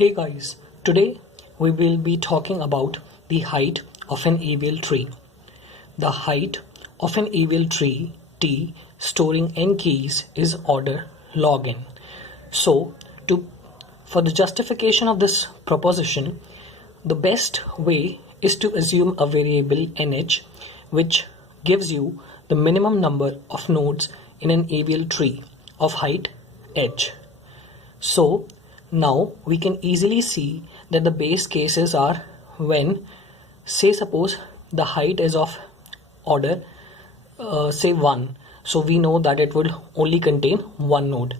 Hey guys, today we will be talking about the height of an AVL tree. The height of an AVL tree T storing n keys is order log n. So for the justification of this proposition, the best way is to assume a variable nh which gives you the minimum number of nodes in an AVL tree of height h. So now we can easily see that the base cases are when, say suppose the height is of order say 1, so we know that it would only contain one node,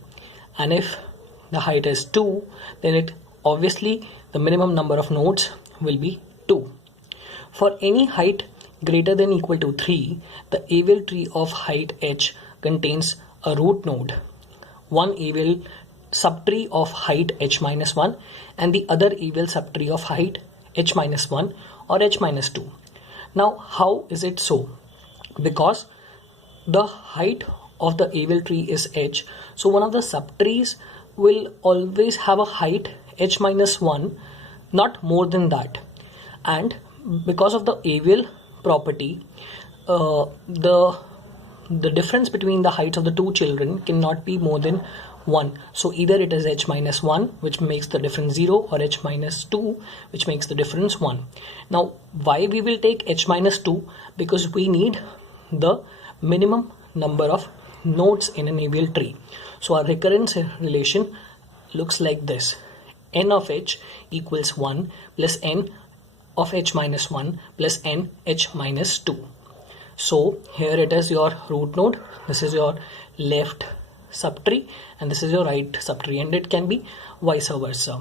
and if the height is 2, then it obviously the minimum number of nodes will be 2. For any height greater than equal to 3, the AVL tree of height h contains a root node, one AVL subtree of height h minus 1 and the other AVL subtree of height h minus 1 or h minus 2. Now how is it so? Because the height of the AVL tree is h, so one of the subtrees will always have a height h minus 1, not more than that. And because of the AVL property, the difference between the heights of the two children cannot be more than 1. So either it is h minus 1, which makes the difference 0, or h minus 2, which makes the difference 1. Now why we will take h minus 2? Because we need the minimum number of nodes in an AVL tree. So our recurrence relation looks like this: n of h equals 1 plus n of h minus 1 plus n h minus 2. So here it is your root node, this is your left subtree, and this is your right subtree, and it can be vice versa.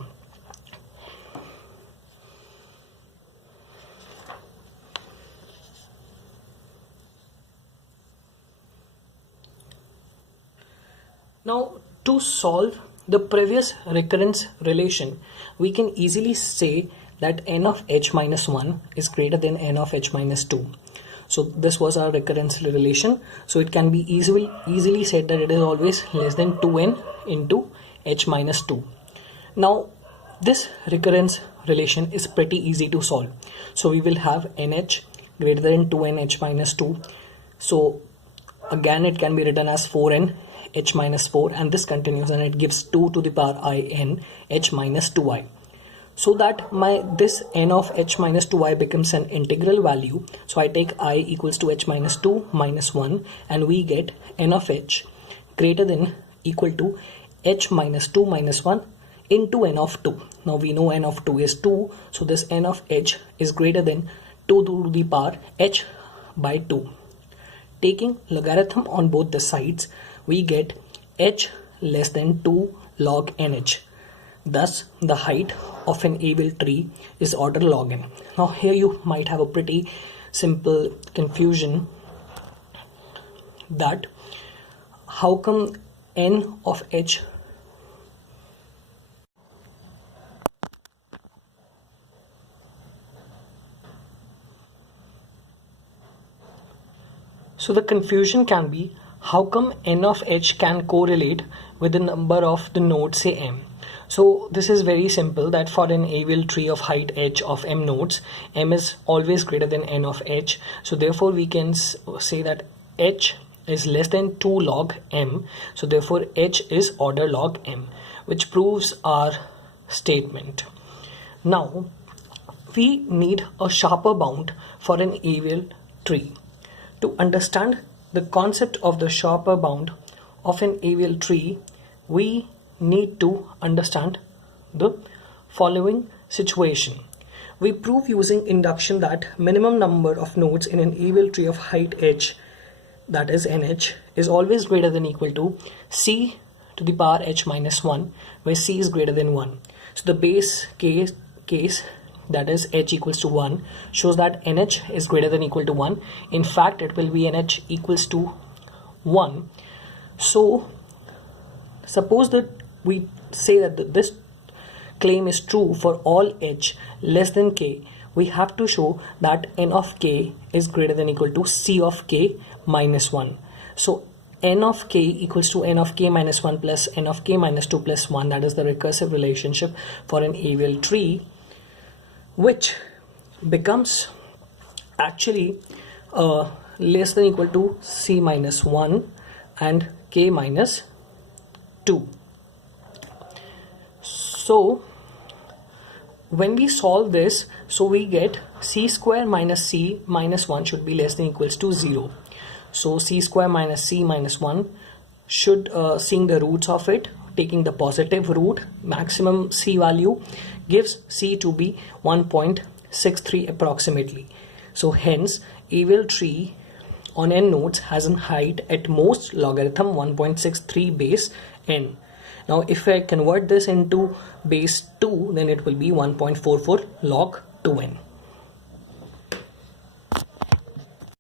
Now to solve the previous recurrence relation, we can easily say that n of h minus 1 is greater than n of h minus 2. So this was our recurrence relation. So it can be easily said that it is always less than 2n into h minus 2. Now this recurrence relation is pretty easy to solve. So we will have nh greater than 2n h minus 2. So again it can be written as 4n h minus 4, and this continues and it gives 2 to the power I n h minus 2i. So that this n of h minus 2i becomes an integral value. So I take I equals to h minus 2 minus 1, and we get n of h greater than equal to h minus 2 minus 1 into n of 2. Now we know n of 2 is 2, so this n of h is greater than 2 to the power h by 2. Taking logarithm on both the sides, we get h less than 2 log nh. Thus, the height of an AVL tree is order log n. Now here you might have a pretty simple confusion that how come n of h So the confusion can be how come n of h can correlate with the number of the nodes, say m. So this is very simple, that for an AVL tree of height h of m nodes, m is always greater than n of h. So therefore we can say that h is less than 2 log m. So therefore h is order log m, which proves our statement. Now we need a sharper bound for an AVL tree. To understand the concept of the sharper bound of an AVL tree, we need to understand the following situation. We prove using induction that minimum number of nodes in an AVL tree of height h, that is nh, is always greater than equal to c to the power h minus 1, where c is greater than 1. So the base case that is h equals to 1 shows that nh is greater than equal to 1. In fact, it will be nh equals to 1. So suppose that we say that this claim is true for all h less than k, we have to show that n of k is greater than equal to c of k minus 1. So n of k equals to n of k minus 1 plus n of k minus 2 plus 1. That is the recursive relationship for an AVL tree, which becomes actually less than equal to c minus 1 and k minus 2. So when we solve this, so we get c square minus c minus 1 should be less than equals to 0. So c square minus c minus 1 should, seeing the roots of it, taking the positive root, maximum c value gives c to be 1.63 approximately. So hence AVL tree on n nodes has a height at most logarithm 1.63 base n. Now if I convert this into base 2, then it will be 1.44 log 2n.